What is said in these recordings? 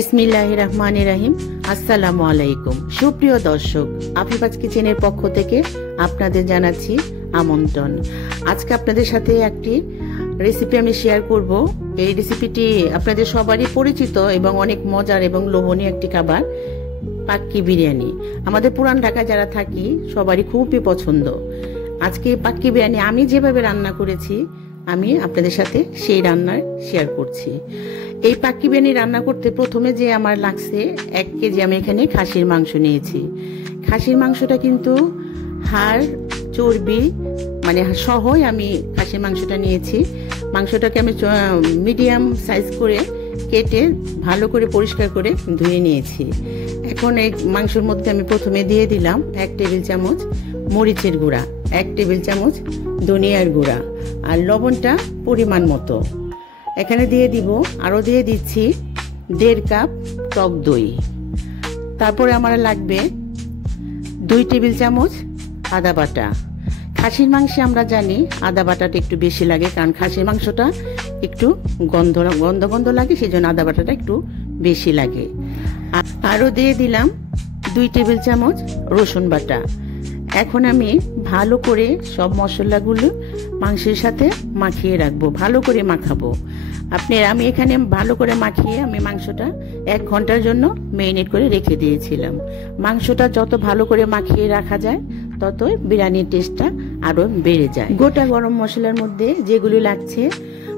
বিসমিল্লাহির রহমানির রহিম। আসসালামু আলাইকুম। সুপ্রিয় দর্শক, আফিফাজ কিচেনের পক্ষ থেকে আপনাদের জানাচ্ছি আমন্ত্রণ। আজকে আপনাদের সাথে একটি রেসিপি আমি শেয়ার করব। এই রেসিপিটি আপনাদের সবারই পরিচিত এবং অনেক মজার এবং লোভনীয় একটি খাবার, পাক্কি বিরিয়ানি। আমাদের পুরান ঢাকায় যারা থাকি সবারই খুবই পছন্দ। আজকে পাক্কি বিরিয়ানি আমি যেভাবে রান্না করেছি আমি আপনাদের সাথে সেই রান্নার শেয়ার করছি। এই পাক্কি বিরিয়ানি রান্না করতে প্রথমে যে আমার লাগছে 1 কেজি আমি এখানে খাসির মাংস নিয়েছি। খাসির মাংসটা কিন্তু হাড় চর্বি মানে সহই আমি খাসির মাংসটা নিয়েছি। মাংসটাকে আমি মিডিয়াম সাইজ করে কেটে ভালো করে পরিষ্কার করে ধুয়ে নিয়েছি। এখন এই মাংসের মধ্যে আমি প্রথমে দিয়ে দিলাম 1 টেবিল চামচ মরিচের গুঁড়া, 1 টেবিল চামচ ধনিয়ার গুঁড়া আর লবণটা পরিমাণ মতো। এখানে দিয়ে দিব, আরও দিয়ে দিচ্ছি 1.5 কাপ টক দই। তারপরে আমার লাগবে 2 টেবিল চামচ আদা বাটা। খাসির মাংসে আমরা জানি আদা বাটাটা একটু বেশি লাগে, কারণ খাসির মাংসটা একটু গন্ধ গন্ধ লাগে, সেই জন্য আদা বাটাটা একটু বেশি লাগে। আরও দিয়ে দিলাম 2 টেবিল চামচ রসুন বাটা। এখন আমি ভালো করে সব মশলাগুলো মাংসের সাথে মাখিয়ে রাখবো, ভালো করে মাখাবো। আমি এখানে ভালো করে মাখিয়ে আমি মাংসটা 1 ঘন্টার জন্য মেরিনেট করে রেখে দিয়েছিলাম। মাংসটা যত ভালো করে মাখিয়ে রাখা যায় ততই বিরিয়ানির টেস্টটা আরও বেড়ে যায়। গোটা গরম মশলার মধ্যে যেগুলি লাগছে,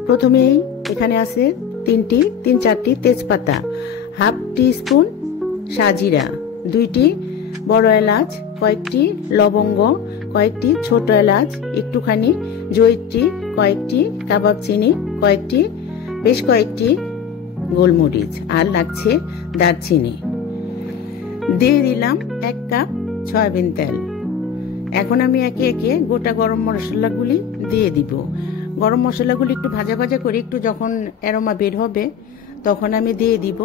প্রথমেই এখানে আছে 3-4টি তেজপাতা, 1/2 টিস্পুন সাজিরা, 2টি বড় এলাচ, কয়েকটি লবঙ্গ, কয়েকটি ছোট এলাচ, একটুখানি জয়িত্রী, কয়েকটি কাবাব চিনি, বেশ কয়েকটি গোলমরিচ, আর লাগছে দারচিনি। দিয়ে দিলাম 1 কাপ সয়াবিন তেল। এখন আমি একে একে গোটা গরম মশলাগুলি দিয়ে দিব। গরম মশলাগুলি একটু ভাজা ভাজা করে একটু যখন অ্যারোমা বের হবে তখন আমি দিয়ে দিব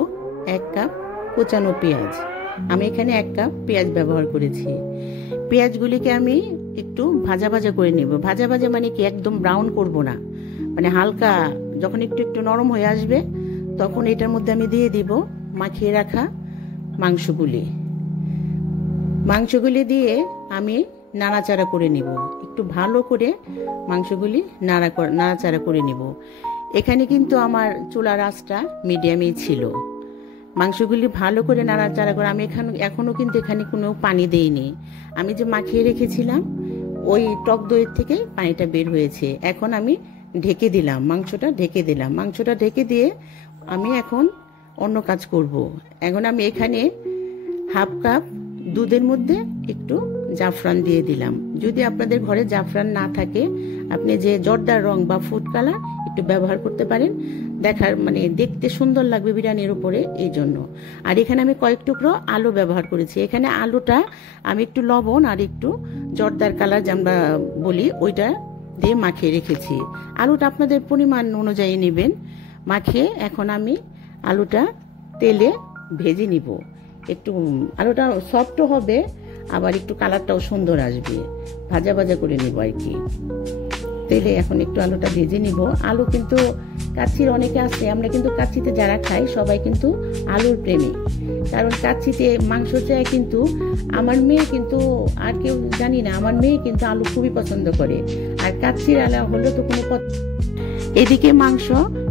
1 কাপ কোচানো পেঁয়াজ। আমি এখানে 1 কাপ পেঁয়াজ ব্যবহার করেছি। পেঁয়াজগুলিকে আমি একটু ভাজা ভাজা করে নেব। ভাজা ভাজা মানে কি, একদম ব্রাউন করব না, মানে হালকা যখন একটু নরম হয়ে আসবে তখন এটার মধ্যে আমি দিয়ে দিব মাখিয়ে রাখা মাংসগুলি দিয়ে আমি নাড়াচাড়া করে নিব। একটু ভালো করে মাংসগুলি নাড়াচাড়া করে নিব। এখানে কিন্তু আমার চুলার আঁচটা মিডিয়ামই ছিল। মাংসগুলি ভালো করে নাড়াচাড়া করে আমি এখনো কিন্তু এখানে কোনো পানি দেইনি। আমি যে মাখিয়ে রেখেছিলাম ওই টক দইয়ের থেকে পানিটা বের হয়েছে। এখন আমি ঢেকে দিলাম, মাংসটা ঢেকে দিয়ে আমি এখন অন্য কাজ করব। এখন আমি এখানে 1/2 কাপ দুধের মধ্যে একটু জাফরান দিয়ে দিলাম। যদি আপনাদের ঘরে জাফরান না থাকে আপনি যে জর্দার রং বা ফুড কালার একটু ব্যবহার করতে পারেন, দেখতে সুন্দর লাগবে বিরিয়ানির উপরে, এই জন্য। আর এখানে আমি কয়েক টুকরো আলু ব্যবহার করেছি। এখানে আলুটা আমি একটু লবণ আর একটু জর্দার কালার যে আমরা বলি ওইটা দিয়ে মাখিয়ে রেখেছি। আলুটা আপনাদের পরিমাণ অনুযায়ী নেবেন। মাখিয়ে এখন আমি আলুটা তেলে ভেজে নিব। একটু আলুটা সফটও হবে, আবার একটু কালারটাও সুন্দর আসবে। ভাজা ভাজা করে নিব আর কি তেলে। এখন একটু আলুটা ভেজে নিব। আলু কিন্তু কাচ্চির অনেকে আছে, আমরা কিন্তু কাচ্চিতে যারা খাই সবাই কিন্তু আলুর প্রেমী, কারণ কাচ্চিতে মাংস চাই। কিন্তু আমার মেয়ে কিন্তু, আর কেউ জানি না, আমার মেয়ে কিন্তু আলু খুবই পছন্দ করে। আর কাচ্চির আলু হলো তো কোনো কথা। এদিকে মাংস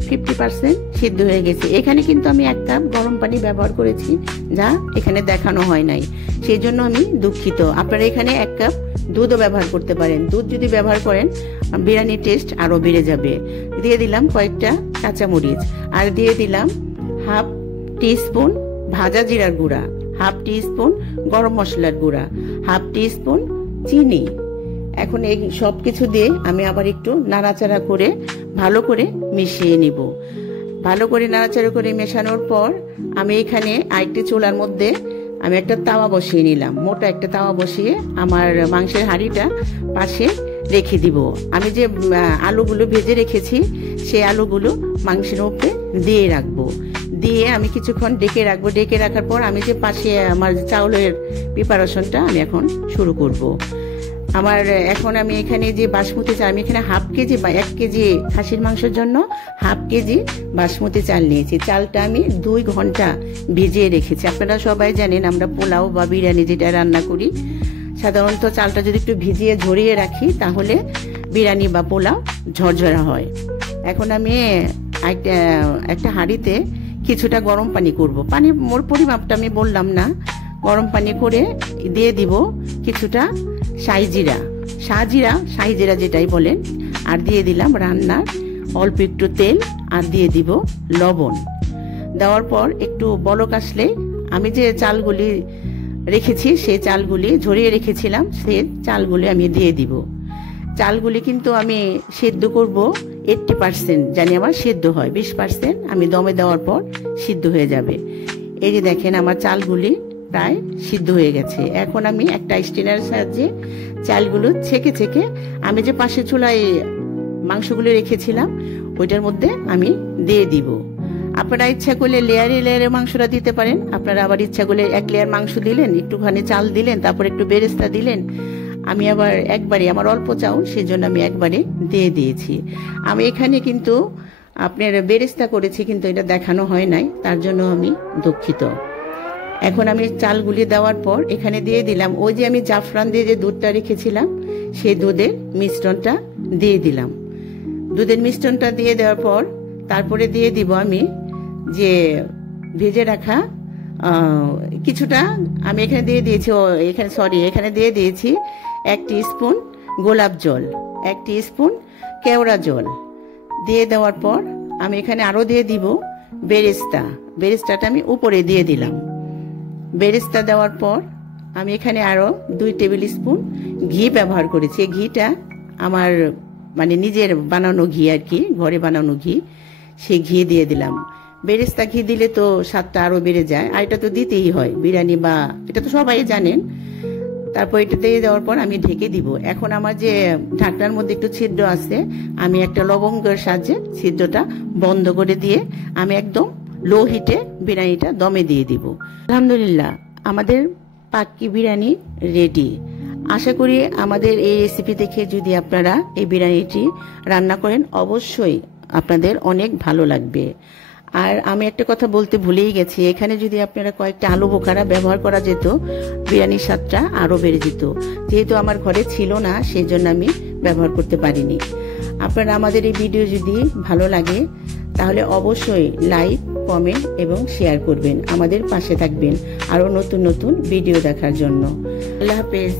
50% সিদ্ধ হয়ে গেছে। এখানে কিন্তু আমি 1 কাপ গরম পানি ব্যবহার করেছি, যা এখানে দেখানো হয় নাই, সেই জন্য আমি দুঃখিত। আপনারা এখানে 1 কাপ দুধও ব্যবহার করতে পারেন। দুধ যদি ব্যবহার করেন বিরিয়ানির টেস্ট আরও বেড়ে যাবে। দিয়ে দিলাম কয়েকটা কাঁচামরিচ, আর দিয়ে দিলাম 1/2 টিস্পুন ভাজা জিরার গুঁড়া, 1/2 টিস্পুন গরম মশলার গুঁড়া, 1/2 টিস্পুন চিনি। এখন এই সব কিছু দিয়ে আমি আবার একটু নাড়াচাড়া করে ভালো করে মিশিয়ে নিব। ভালো করে নাড়াচাড়া করে মেশানোর পর আমি এখানে আরেকটি চুলার মধ্যে আমি একটা তাওয়া বসিয়ে নিলাম। মোটা একটা তাওয়া বসিয়ে আমার মাংসের হাঁড়িটা পাশে রেখে দিব। আমি যে আলুগুলো ভেজে রেখেছি সেই আলুগুলো মাংসের উপরে দিয়ে রাখবো। দিয়ে আমি কিছুক্ষণ ডেকে রাখবো। ডেকে রাখার পর আমি যে পাশে আমার চাউলের প্রিপারেশনটা আমি এখন শুরু করব। আমার এখন আমি এখানে যে বাসমতি চাল, আমি এখানে হাফ কেজি বা 1 কেজি খাসির মাংসের জন্য হাফ কেজি বাসমতি চাল নিয়েছি। চালটা আমি 2 ঘন্টা ভিজিয়ে রেখেছি। আপনারা সবাই জানেন আমরা পোলাও বা বিরিয়ানি যেটা রান্না করি, সাধারণত চালটা যদি একটু ভিজিয়ে ঝরিয়ে রাখি তাহলে বিরিয়ানি বা পোলাও ঝরঝরা হয়। এখন আমি একটা হাঁড়িতে কিছুটা গরম পানি করব। পানি মোর পরিমাপটা আমি বললাম না। গরম পানি করে দিয়ে দিব কিছুটা শাহিজিরা যেটাই বলেন, আর দিয়ে দিলাম রান্নার অল্প একটু তেল, আর দিয়ে দিব লবণ। দেওয়ার পর একটু বলক আসলে আমি যে চালগুলি রেখেছি, সেই চালগুলি ঝরিয়ে রেখেছিলাম, সেই চালগুলি আমি দিয়ে দিব। চালগুলি কিন্তু আমি সেদ্ধ করব 80%, জানি আমার সেদ্ধ হয়। 20% আমি দমে দেওয়ার পর সিদ্ধ হয়ে যাবে। এই যে দেখেন আমার চালগুলি প্রায় সিদ্ধ হয়ে গেছে। এখন আমি একটা স্ট্রেনারের সাহায্যে চালগুলো ছেঁকে আমি যে পাশে চুলায় মাংসগুলো রেখেছিলাম ওইটার মধ্যে আমি দিয়ে দিব। আপনারা ইচ্ছা করলে লেয়ারে মাংসটা দিতে পারেন। আপনারা আবার ইচ্ছা করলে 1 লেয়ার মাংস দিলেন, একটুখানি চাল দিলেন, তারপর একটু বেরেস্তা দিলেন। আমি আবার একবারে, আমার অল্প চাউল, সেই জন্য আমি একবারে দিয়ে দিয়েছি। আমি এখানে কিন্তু আপনার বেরেস্তা করেছি, কিন্তু এটা দেখানো হয় নাই, তার জন্য আমি দুঃখিত। এখন আমি চালগুলি দেওয়ার পর এখানে দিয়ে দিলাম ওই যে আমি জাফরান দিয়ে যে দুধটা রেখেছিলাম, সেই দুধের মিশ্রণটা দিয়ে দিলাম। দুধের মিশ্রণটা দিয়ে দেওয়ার পর তারপরে দিয়ে দিব আমি যে ভেজে রাখা কিছুটা, আমি এখানে দিয়ে দিয়েছি এখানে দিয়ে দিয়েছি 1 টিস্পুন গোলাপ জল, 1 টিস্পুন কেওড়া জল। দিয়ে দেওয়ার পর আমি এখানে আরো দিয়ে দিব বেরেস্তাটা আমি উপরে দিয়ে দিলাম। বেরেস্তা দেওয়ার পর আমি এখানে আরো 2 টেবিল স্পুন ঘি ব্যবহার করেছি। এই ঘিটা আমার মানে নিজের বানানো ঘি আর কি, ঘরে বানানো ঘি, সেই ঘি দিয়ে দিলাম। বেরেস্তা ঘি দিলে তো স্বাদটা আরো বেড়ে যায়, আর এটা তো দিতেই হয় বিরিয়ানি, বা এটা তো সবাই জানেন। তারপর এটা দিয়ে দেওয়ার পর আমি ঢেকে দিব। এখন আমার যে ঢাকনার মধ্যে একটু ছিদ্র আছে, আমি একটা লবঙ্গের সাহায্যে ছিদ্রটা বন্ধ করে দিয়ে আমি একদম লো হিটে বিরিয়ানিটা দমে দিয়ে দিব। আলহামদুলিল্লাহ, আমাদের পাক্কি বিরিয়ানি রেডি। আশা করি আমাদের এই রেসিপি দেখে যদি আপনারা এই বিরিয়ানিটি রান্না করেন, অবশ্যই আপনাদের অনেক ভালো লাগবে। আর আমি একটা কথা বলতে ভুলেই গেছি, এখানে যদি আপনারা কয়েকটা আলু বোখারা ব্যবহার করা যেত, বিরিয়ানির স্বাদটা আরো বেড়ে যেত। যেহেতু আমার ঘরে ছিল না, সেই জন্য আমি ব্যবহার করতে পারিনি। আপনারা আমাদের এই ভিডিও যদি ভালো লাগে তাহলে অবশ্যই লাইক, কমেন্ট এবং শেয়ার করবেন। আমাদের পাশে থাকবেন আরো নতুন ভিডিও দেখার জন্য। আল্লাহ হাফেজ।